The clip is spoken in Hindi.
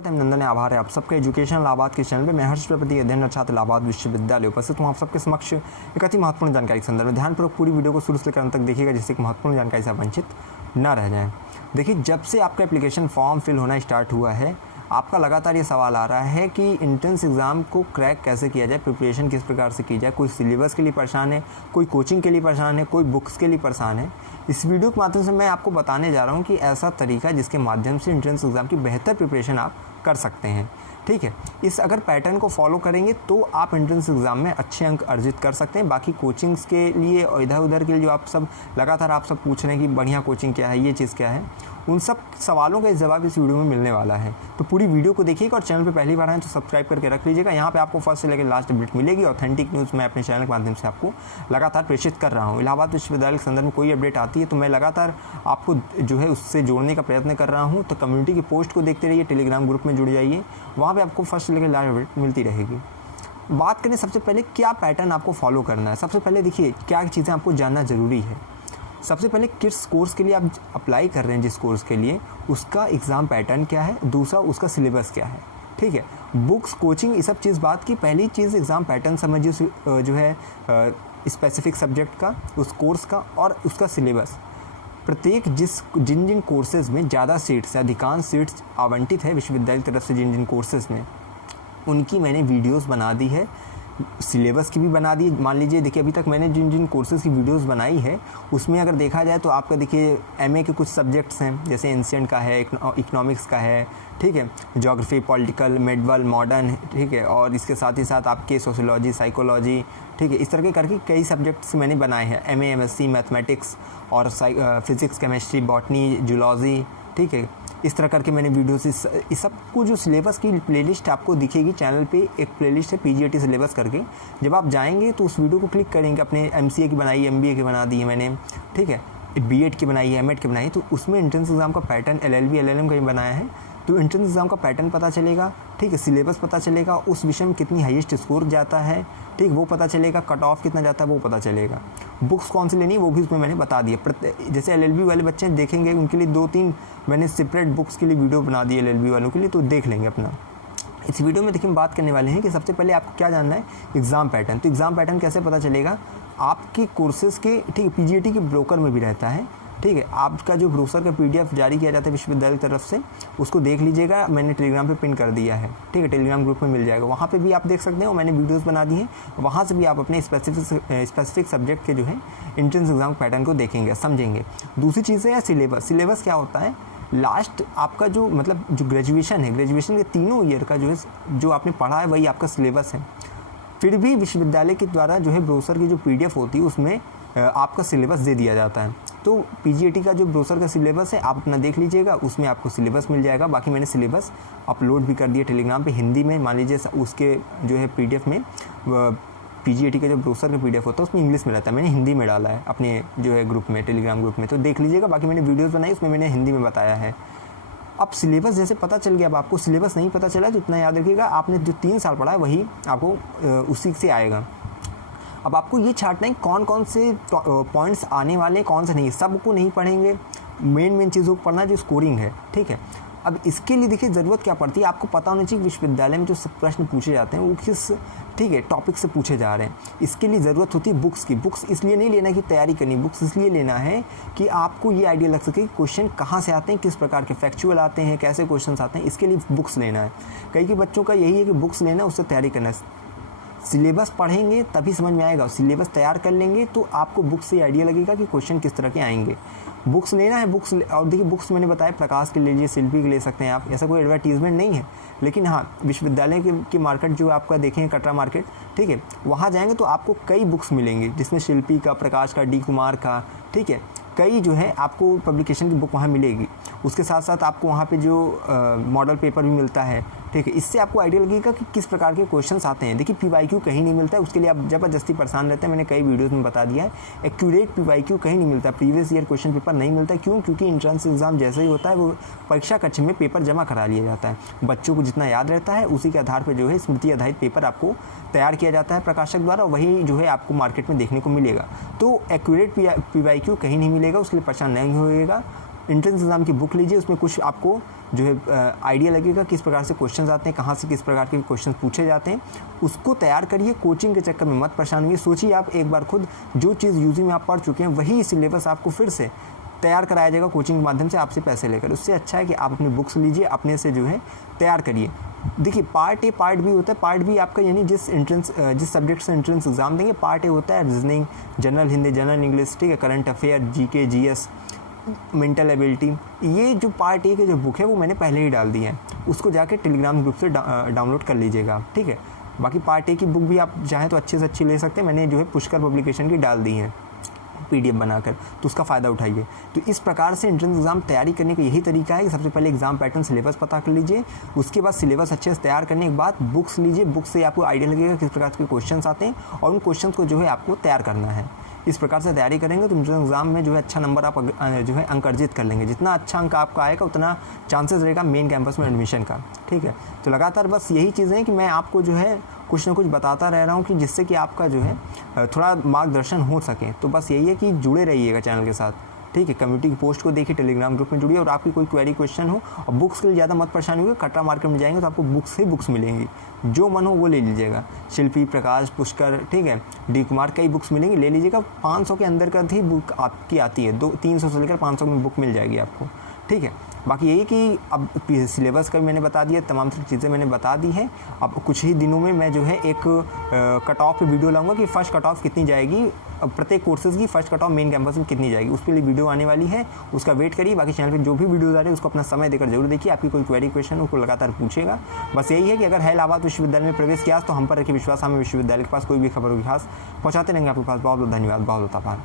नंदन आभार है आप सबके एजुकेशन इलाहाबाद के चैनल पे। मैं हर्ष प्रपति अध्ययन छात्र इलाहाबाद विश्वविद्यालय उपस्थित हूँ आप सबके समक्ष एक अति महत्वपूर्ण जानकारी के संदर्भ में। ध्यानपूर्वक पूरी वीडियो को शुरू से लेकर अंत तक देखिएगा जिससे कि महत्वपूर्ण जानकारी से वंचित न रह जाए। देखिए, जब से आपका एप्लीकेशन फॉर्म फिल होना स्टार्ट हुआ है, आपका लगातार ये सवाल आ रहा है कि एंट्रेंस एग्ज़ाम को क्रैक कैसे किया जाए, प्रिपरेशन किस प्रकार से की जाए। कोई सिलेबस के लिए परेशान है, कोई कोचिंग के लिए परेशान है, कोई बुक्स के लिए परेशान है। इस वीडियो के माध्यम से मैं आपको बताने जा रहा हूँ कि ऐसा तरीका जिसके माध्यम से एंट्रेंस एग्ज़ाम की बेहतर प्रिपरेशन आप कर सकते हैं। ठीक है, इस अगर पैटर्न को फॉलो करेंगे तो आप एंट्रेंस एग्ज़ाम में अच्छे अंक अर्जित कर सकते हैं। बाकी कोचिंग्स के लिए और इधर उधर के लिए जो आप सब लगातार पूछ रहे हैं कि बढ़िया कोचिंग क्या है, ये चीज़ क्या है, उन सब सवालों का जवाब इस वीडियो में मिलने वाला है। तो पूरी वीडियो को देखिएगा और चैनल पे पहली बार आए तो सब्सक्राइब करके रख लीजिएगा। यहाँ पे आपको फर्स्ट से लेकर लास्ट अपडेट मिलेगी। ऑथेंटिक न्यूज़ मैं अपने चैनल के माध्यम से आपको लगातार प्रेषित कर रहा हूँ। इलाहाबाद विश्वविद्यालय के संदर्भ में कोई अपडेट आती है तो मैं लगातार आपको जो है उससे जोड़ने का प्रयत्न कर रहा हूँ। तो कम्युनिटी की पोस्ट को देखते रहिए, टेलीग्राम ग्रुप में जुड़ जाइए, वहाँ पर आपको फर्स्ट से लेकर लास्ट अपडेट मिलती रहेगी। बात करें सबसे पहले क्या पैटर्न आपको फॉलो करना है। सबसे पहले देखिए क्या चीज़ें आपको जानना ज़रूरी है। सबसे पहले किस कोर्स के लिए आप अप्लाई कर रहे हैं, जिस कोर्स के लिए, उसका एग्ज़ाम पैटर्न क्या है, दूसरा उसका सिलेबस क्या है। ठीक है, बुक्स, कोचिंग, ये सब चीज़ बात की। पहली चीज़ एग्ज़ाम पैटर्न समझिए जो है स्पेसिफिक सब्जेक्ट का, उस कोर्स का और उसका सिलेबस। प्रत्येक जिन कोर्सेज़ में ज़्यादा सीट्स, अधिकांश सीट्स आवंटित है विश्वविद्यालय की तरफ से, जिन कोर्सेज़ में, उनकी मैंने वीडियोस बना दी है, सिलेबस की भी बना दी। मान लीजिए देखिए, अभी तक मैंने जिन कोर्सेज़ की वीडियोस बनाई है उसमें अगर देखा जाए तो आपका देखिए एमए के कुछ सब्जेक्ट्स हैं, जैसे एंशिएंट का है, इकोनॉमिक्स का है, ठीक है, ज्योग्राफी, पॉलिटिकल, मेडवल, मॉडर्न, ठीक है, और इसके साथ ही साथ आपके सोशियोलॉजी, साइकोलॉजी, ठीक है, इस तरह के करके कई सब्जेक्ट्स मैंने बनाए हैं। एमए, एमएससी, मैथमेटिक्स और फिज़िक्स, केमिस्ट्री, बॉटनी, जूलॉजी, ठीक है, इस तरह करके मैंने वीडियोस इस सब को जो सिलेबस की प्लेलिस्ट आपको दिखेगी चैनल पे, एक प्लेलिस्ट है पीजीटी सिलेबस करके। जब आप जाएंगे तो उस वीडियो को क्लिक करेंगे, अपने एमसीए की बनाई, एमबीए की बना दी है मैंने, ठीक है, बीएड की बनाई है, एमएड की बनाई है, तो उसमें एंट्रेंस एग्ज़ाम का पैटर्न, एलएलबी, एलएलएम का ही बनाया है। तो एंट्रेंस एग्ज़ाम का पैटर्न पता चलेगा, ठीक है, सिलेबस पता चलेगा, उस विषय में कितनी हाईएस्ट स्कोर जाता है, ठीक, वो पता चलेगा, कट ऑफ कितना जाता है वो पता चलेगा। बुक्स कौन सी लेनी है वो भी उसमें मैंने बता दिया। जैसे एलएलबी वाले बच्चे देखेंगे, उनके लिए 2-3 मैंने सेपरेट बुक्स के लिए वीडियो बना दी एलएलबी वालों के लिए, तो देख लेंगे अपना। इस वीडियो में देखिए हम बात करने वाले हैं कि सबसे पहले आपको क्या जानना है, एग्ज़ाम पैटर्न। तो एग्ज़ाम पैटर्न कैसे पता चलेगा, आपके कोर्सेज़ के, ठीक है, पीजीटी के ब्रोकर में भी रहता है, ठीक है, आपका जो ब्रोशर का पीडीएफ जारी किया जाता है विश्वविद्यालय की तरफ से, उसको देख लीजिएगा, मैंने टेलीग्राम पे पिन कर दिया है, ठीक है, टेलीग्राम ग्रुप में मिल जाएगा, वहाँ पे भी आप देख सकते हैं, और मैंने वीडियोस बना दी हैं, वहाँ से भी आप अपने स्पेसिफिक सब्जेक्ट के जो है एंट्रेंस एग्ज़ाम पैटर्न को देखेंगे, समझेंगे। दूसरी चीज़ है सिलेबस। सिलेबस क्या होता है, लास्ट आपका जो मतलब जो ग्रेजुएशन है, ग्रेजुएशन के तीनों ईयर का जो है, जो आपने पढ़ा है वही आपका सिलेबस है। फिर भी विश्वविद्यालय के द्वारा जो है ब्रोशर की जो पीडीएफ होती है उसमें आपका सिलेबस दे दिया जाता है। तो पीजीटी का जो ब्रोशर का सिलेबस है आप अपना देख लीजिएगा, उसमें आपको सिलेबस मिल जाएगा। बाकी मैंने सिलेबस अपलोड भी कर दिया टेलीग्राम पे हिंदी में। मान लीजिए उसके जो है पीडीएफ में, पीजीटी का जो ब्रोशर का पीडीएफ होता है उसमें इंग्लिश में रहता है, मैंने हिंदी में डाला है अपने जो है ग्रुप में, टेलीग्राम ग्रुप में, तो देख लीजिएगा। बाकी मैंने वीडियोज़ बनाई उसमें मैंने हिंदी में बताया है। अब सिलेबस जैसे पता चल गया, अब आपको सिलेबस नहीं पता चला तो इतना याद रखिएगा, आपने जो 3 साल पढ़ा है वही आपको उसी से आएगा। अब आपको ये छांटना है कौन कौन से पॉइंट्स आने वाले हैं, कौन से नहीं, सबको नहीं पढ़ेंगे, मेन चीज़ों को पढ़ना है जो स्कोरिंग है, ठीक है। अब इसके लिए देखिए ज़रूरत क्या पड़ती है, आपको पता होना चाहिए विश्वविद्यालय में जो प्रश्न पूछे जाते हैं वो किस, ठीक है, टॉपिक से पूछे जा रहे हैं। इसके लिए ज़रूरत होती है बुक्स की। बुक्स इसलिए नहीं लेना कि तैयारी करनी, बुक्स इसलिए लेना है कि आपको ये आइडिया लग सके कि क्वेश्चन कहाँ से आते हैं, किस प्रकार के फैक्चुअल आते हैं, कैसे क्वेश्चन आते हैं, इसके लिए बुक्स लेना है। कई के बच्चों का यही है कि बुक्स लेना, उससे तैयारी करना है। सिलेबस पढ़ेंगे तभी समझ में आएगा, सिलेबस तैयार कर लेंगे तो आपको बुक्स से आइडिया लगेगा कि क्वेश्चन किस तरह के आएंगे। बुक्स लेना है, बुक्स। और देखिए बुक्स मैंने बताया प्रकाश के ले लीजिए, शिल्पी के ले सकते हैं आप, ऐसा कोई एडवर्टीजमेंट नहीं है। लेकिन हाँ, विश्वविद्यालय की मार्केट जो आपका देखेंगे कटरा मार्केट, ठीक है, वहाँ जाएंगे तो आपको कई बुक्स मिलेंगी, जिसमें शिल्पी का, प्रकाश का, डी कुमार का, ठीक है, कई जो है आपको पब्लिकेशन की बुक वहाँ मिलेगी। उसके साथ साथ आपको वहाँ पे जो मॉडल पेपर भी मिलता है, ठीक है, इससे आपको आइडिया लगेगा कि किस प्रकार के क्वेश्चंस आते हैं। देखिए पीवाईक्यू कहीं नहीं मिलता है, उसके लिए आप ज़बरदस्ती परेशान रहते हैं, मैंने कई वीडियोस में बता दिया है। एक्यूरेट पीवाईक्यू कहीं नहीं मिलता, प्रीवियस ईयर क्वेश्चन पेपर नहीं मिलता। क्यों? क्योंकि एंट्रेंस एग्जाम जैसे ही होता है वो परीक्षा कक्ष में पेपर जमा करा लिया जाता है। बच्चों को जितना याद रहता है उसी के आधार पर जो है स्मृति आधारित पेपर आपको तैयार किया जाता है प्रकाशक द्वारा, वही जो है आपको मार्केट में देखने को मिलेगा। तो एक्यूरेट पीवाईक्यू कहीं नहीं मिलेगा, उसके लिए परेशान नहीं होइएगा। एंट्रेंस एग्ज़ाम की बुक लीजिए, उसमें कुछ आपको जो है आइडिया लगेगा किस प्रकार से क्वेश्चन आते हैं, कहाँ से किस प्रकार के क्वेश्चन पूछे जाते हैं, उसको तैयार करिए। कोचिंग के चक्कर में मत परेशान होइए। सोचिए आप एक बार खुद जो चीज़ यूजी में आप पढ़ चुके हैं वही सिलेबस आपको फिर से तैयार कराया जाएगा कोचिंग के माध्यम से आपसे पैसे लेकर। उससे अच्छा है कि आप अपनी बुक्स लीजिए, अपने से जो है तैयार करिए। देखिए पार्ट ए पार्ट बी होता है। पार्ट बी आपका यानी जिस सब्जेक्ट से एंट्रेंस एग्जाम देंगे, पार्ट ए होता है reasoning, general Hindi, general English, ठीक है, current affair, GK, GS, mental ability. ये जो पार्ट ए की जो बुक है वो मैंने पहले ही डाल दी है, उसको जाके टेलीग्राम ग्रुप से डाउनलोड कर लीजिएगा, ठीक है। बाकी पार्ट ए की बुक भी आप चाहें तो अच्छे से अच्छी ले सकते हैं, मैंने जो है पुष्कर पब्लिकेशन की डाल दी है PDF बनाकर, तो उसका फ़ायदा उठाइए। तो इस प्रकार से एंट्रेंस एग्जाम तैयारी करने का यही तरीका है कि सबसे पहले एग्जाम पैटर्न सिलेबस पता कर लीजिए, उसके बाद सिलेबस अच्छे से तैयार करने के बाद बुक्स लीजिए, बुक से आपको आइडिया लगेगा किस प्रकार के क्वेश्चंस आते हैं और उन क्वेश्चंस को जो है आपको तैयार करना है। इस प्रकार से तैयारी करेंगे तो एंट्रेंस एग्जाम में जो है अच्छा नंबर आप जो है अंक अर्जित कर लेंगे। जितना अच्छा अंक आपका आएगा उतना चांसेस रहेगा मेन कैंपस में एडमिशन का, ठीक है। तो लगातार बस यही चीज़ें हैं कि मैं आपको जो है कुछ ना कुछ बताता रह रहा हूँ कि जिससे कि आपका जो है थोड़ा मार्गदर्शन हो सके। तो बस यही है कि जुड़े रहिएगा चैनल के साथ, ठीक है। कम्युनिटी की पोस्ट को देखिए, टेलीग्राम ग्रुप में जुड़िए और आपकी कोई क्वेरी क्वेश्चन हो और बुक्स के लिए ज़्यादा मत परेशानी होगी। कटरा मार्केट में जाएंगे तो आपको बुक्स ही बुक्स मिलेंगी, जो मन हो वो ले लीजिएगा। शिल्पी, प्रकाश, पुष्कर, ठीक है, डी कुमार, कई बुक्स मिलेंगी, ले लीजिएगा। 500 के अंदर का ही बुक आपकी आती है, 300 से लेकर 500 में बुक मिल जाएगी आपको, ठीक है। बाकी यही कि अब सिलेबस का मैंने बता दिया, तमाम सारी चीज़ें मैंने बता दी हैं। अब कुछ ही दिनों में मैं जो है एक कट ऑफ वीडियो लाऊंगा कि फ़र्स्ट कट ऑफ कितनी जाएगी, प्रत्येक कोर्सेज़ की first cut off main campus में कितनी जाएगी, उस पर वीडियो आने वाली है, उसका वेट करिए। बाकी चैनल पे जो भी वीडियोज़ आ रहे हैं उसको अपना समय देकर जरूर देखिए। आपकी कोई क्वेरी क्वेश्चन उसको लगातार पूछेगा। बस यही है कि अगर है इलाहाबाद विश्वविद्यालय में प्रवेश किया तो हम पर रखिए विश्वास, हमें विश्वविद्यालय के पास कोई भी खबर होगी खास पहुँचाते रहेंगे आपके पास। बहुत बहुत धन्यवाद, बहुत बहुत आभार।